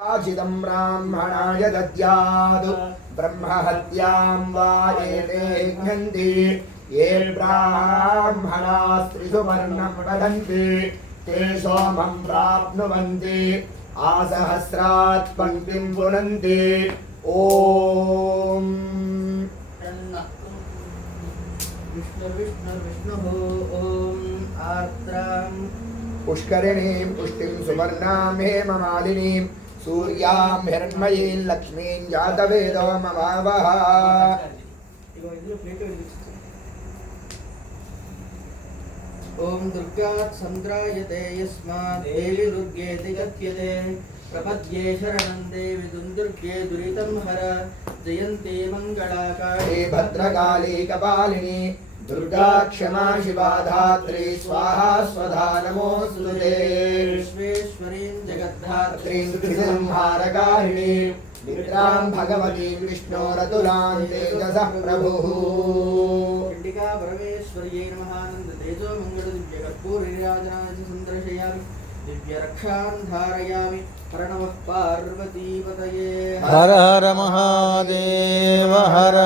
आचिदं ब्राह्मणाय दद्यात् ब्रह्महत्यां वा एते घ्नन्ति ये ब्राह्मणास्त्रिषु वर्णं वदन्ति ते सोमं प्राप्नुवन्ति आसहस्रात् पङ्क्तिं पुनन्ति ॐ विष्णुः ॐ आर्द्रां पुष्करिणीं पुष्टिं सुवर्णां हेममालिनीं सूर्यां हिरण्मयीं लक्ष्मीं जातवेदो ममावः ॐ दुर्गात् सन्द्रायते यस्मात् देवी दुर्गेति कथ्यते प्रपद्ये शरणं देवि दुर्गे दुरितं हर जयन्ती मङ्गलाकाले भद्रकाली कपालिनी दुर्गा क्षमा शिवा धात्री स्वाहा स्वधा नमोऽस्तुते विश्वेश्वरीं जगद्धात्रीं त्रिसंहारकारिणी निद्रां भगवतीं विष्णोरतुलां तेजसः प्रभुः चण्डिका परमेश्वर्यै नमः आनन्द तेजो मङ्गल दिव्य कर्पूरनीराजनाय सन्दर्शयामि दिव्य रक्षां धारयामि हर नमः पार्वतीपतये हर हर महादेव हर